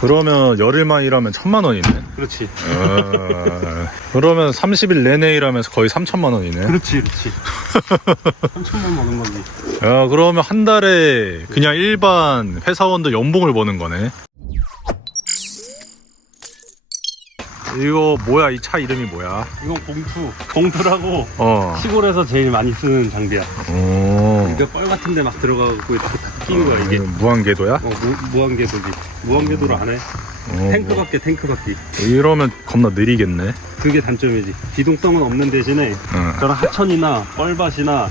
그러면 열흘만 일하면 천만 원이네. 그렇지. 어, 그러면 30일 내내 일하면서 거의 3천만 원이네. 그렇지, 그렇지. 3천만 버는 거지. 야, 그러면 한 달에 그냥 일반 회사원들 연봉을 버는 거네. 이거 뭐야? 이 차 이름이 뭐야? 이건 봉투. 봉투라고 어. 시골에서 제일 많이 쓰는 장비야. 오. 이게 뻘 같은 데 막 들어가고 이렇게 다 끼는 거야, 이게. 어, 무한궤도야? 어, 무, 무한궤도기. 무한궤도로 안 해. 어, 탱크 밖에 탱크 밖에. 이러면 겁나 느리겠네. 그게 단점이지. 기동성은 없는 대신에 응. 저런 하천이나 뻘밭이나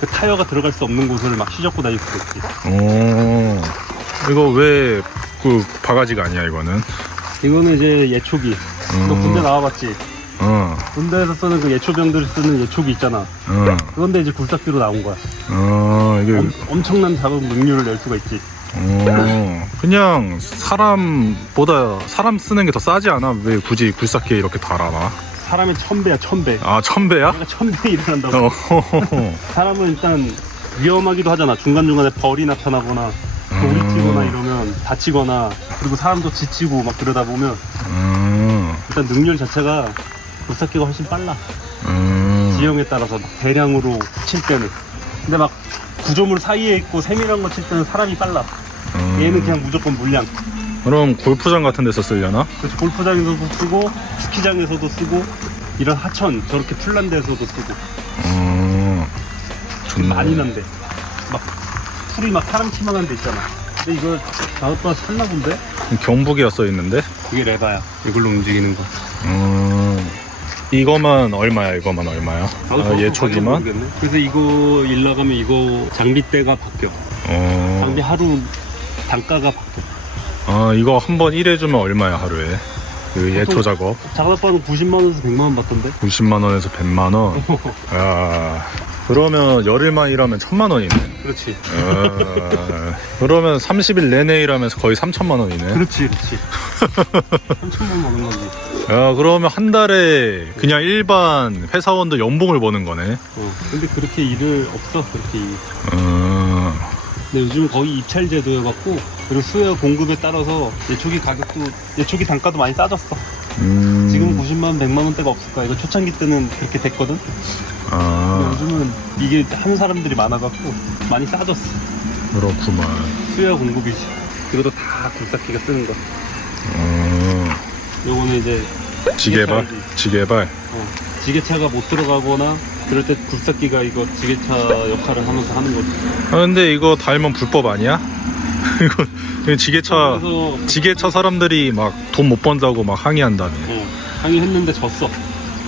그 타이어가 들어갈 수 없는 곳을 막 휘젓고 다닐 수 있지. 오. 이거 왜 그 바가지가 아니야 이거는? 이거는 이제 예초기. 너 음. 군대 나와봤지? 어. 군대에서 쓰는 그 예초병들이 쓰는 예초기 있잖아. 어. 그건데 이제 굴삭기로 나온 거야. 어. 이게 엄, 엄청난 작업 능률을 낼 수가 있지. 어. 그냥 사람보다 사람 쓰는 게 더 싸지 않아? 왜 굳이 굴삭기에 이렇게 달아놔? 사람의 천배야, 천배. 아 천배야? 내가 천배 일을 한다고. 어. 사람은 일단 위험하기도 하잖아. 중간중간에 벌이 나타나거나 돌이 음. 튀거나 이러면 다치거나 그리고 사람도 지치고 막 그러다 보면 음. 일단 능률 자체가 굴삭기가 훨씬 빨라. 음. 지형에 따라서 막 대량으로 칠 때는. 근데 막 구조물 사이에 있고 세밀한 거 칠 때는 사람이 빨라. 음. 얘는 그냥 무조건 물량. 그럼 골프장 같은 데서 쓰려나? 그래서 골프장에서도 쓰고 스키장에서도 쓰고 이런 하천 저렇게 풀난 데서도 쓰고 음. 좋네. 많이 난데 막 풀이 막 사람 치만한 데 있잖아. 근데 이걸 나왔다 샀나 본데? 경북이라 써 있는데. 이게 레바야. 이걸로 움직이는 거. 음. 이거만 얼마야? 이거만 얼마야? 아, 예초기만? 모르겠네. 그래서 이거 일 나가면 이거 장비대가 바뀌어. 어. 장비 하루 단가가 바뀌어. 아 이거 한 번 일해주면 얼마야 하루에? 그 예초 보통- 작업 작업하는 90만 원에서 100만 원 받던데? 90만 원에서 100만 원. 야 그러면 열흘만 일하면 천만 원이네. 그렇지. 어, 그러면 30일 내내 일하면서 거의 3천만 원이네. 그렇지, 그렇지. 3천만 버는 거지. 야 그러면 한 달에 그냥 일반 회사원들 연봉을 버는 거네. 어. 근데 그렇게 일을 없어, 그렇게 일. 어, 근데 요즘 거의 입찰 제도여갖고 그리고 수요 공급에 따라서 예초기 가격도 예초기 단가도 많이 싸졌어. 음, 지금 90만 원, 100만 원대가 없을 거야. 이거 초창기 때는 그렇게 됐거든. 근데 아 요즘은 이게 하는 사람들이 많아갖고 많이 싸졌어. 그렇구만. 수요 공급이지. 이것도 다 굴삭기가 쓰는 거. 어, 요거는 이제 지게발. 지게발. 어, 지게차가 못 들어가거나 그럴 때 굴삭기가 이거 지게차 역할을 하면서 하는 거지. 아 근데 이거 달면 불법 아니야? 이거 이거 지게차 그래서 지게차 사람들이 막 돈 못 번다고 막 항의한다네. 어, 항의했는데 졌어.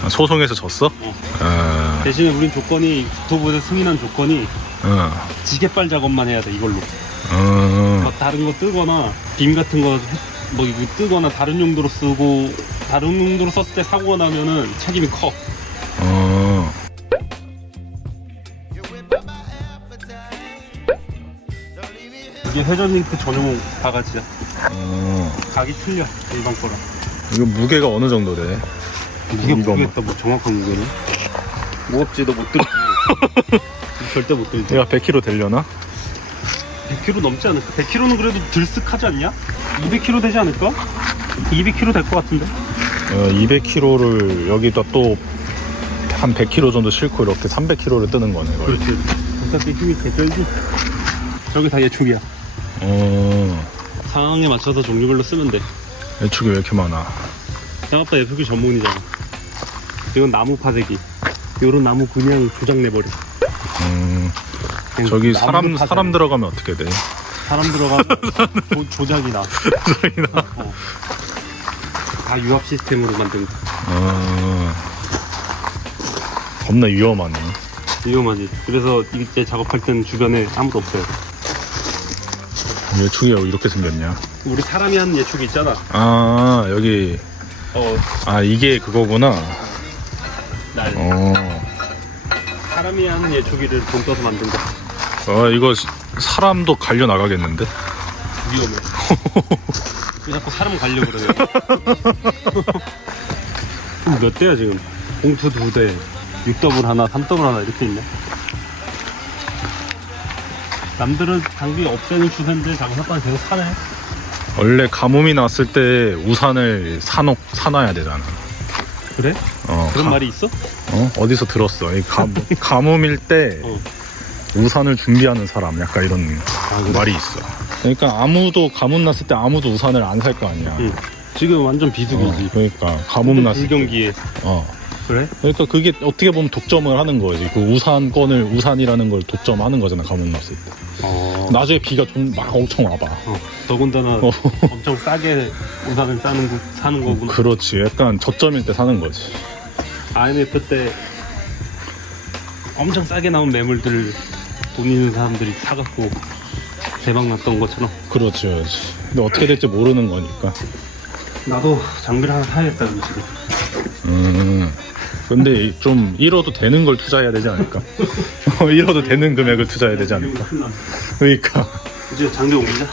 아, 소송에서 졌어? 어. 아, 대신에 우린 조건이 국토부에서 승인한 조건이 어, 지게빨 작업만 해야 돼 이걸로. 어, 막 다른 거 뜨거나 빔 같은 거 뭐 이거 뜨거나 다른 용도로 쓰고 다른 용도로 썼을 때 사고가 나면은 책임이 커. 어. 이게 회전 링크 전용 바가지야. 어. 각이 틀려 일반 거랑. 이거 무게가 어느 정도 돼? 무게 이거 모르겠다 뭐 정확한 무게는. 무겁지도 못 들고 절대 못 들지. 얘가 100kg 되려나? 100kg 넘지 않을까? 100kg는 그래도 들쓱하지 않냐? 200kg 되지 않을까? 200kg 될 것 같은데? 어, 200kg를 여기다 또 한 100kg 정도 싣고 이렇게 300kg를 뜨는 거네. 거의. 그렇지. 어차피 힘이 개쩔지. 저기 다 예축이야. 어. 상황에 맞춰서 종류별로 쓰면 돼. 애축이 왜 이렇게 많아? 장아빠 예쁘기 전문이잖아. 이건 나무 파쇄기. 요런 나무 그냥 조작 내버려. 음, 저기 사람. 사람 들어가면 어떻게 돼? 사람 들어가면 조, 조작이 나. 조작이나. 어. 다 유압 시스템으로 만든 거. 어. 겁나 위험하네. 위험하지. 그래서 이때 작업할 때는 주변에 아무도 없어요. 예축이 왜 이렇게 생겼냐? 우리 사람이 하는 예축이 있잖아. 아 여기 어, 아 이게 그거구나. 날. 어. 사람이 하는 예초기를 돈 써서 만든 거. 어 이거 사람도 갈려 나가겠는데? 위험해. 왜 자꾸 사람 가려고. 그럼 몇 대야 지금? 봉투 두 대, 6더블 하나, 3더블 하나 이렇게 있네. 남들은 장비 없애는 추세인데 장사빠는 계속 사네. 원래 가뭄이 났을 때 우산을 사놓 사놔야 되잖아. 그래? 어, 그런 가- 말이 있어? 어? 어디서 들었어? 이 가, 가뭄일 때 어. 우산을 준비하는 사람 약간 이런 아? 말이 있어. 그러니까 아무도 가뭄 났을 때 아무도 우산을 안 살 거 아니야. 응. 지금 완전 어, 비수기지. 그러니까 가뭄 났을 때. 불경기에. 어. 그래? 그러니까 그게 어떻게 보면 독점을 하는 거지. 그 우산권을 우산이라는 걸 독점하는 거잖아. 가뭄 났을 때. 어. 나중에 비가 좀 막 엄청 와봐. 어. 더군다나 어. 엄청 싸게 우산을 싸는 거, 사는 거구나. 그렇지. 약간 저점일 때 사는 거지. IMF 때 엄청 싸게 나온 매물들을 돈 있는 사람들이 사갖고 대박 났던 것처럼 그렇지, 그렇지. 근데 어떻게 될지 모르는 거니까. 나도 장비를 하나 사야겠다 근데 지금 음. 근데 좀 잃어도 되는 걸 투자해야 되지 않을까? 어, 잃어도 되는 금액을 투자해야 되지 않을까? 그러니까 이제 장비 옮기자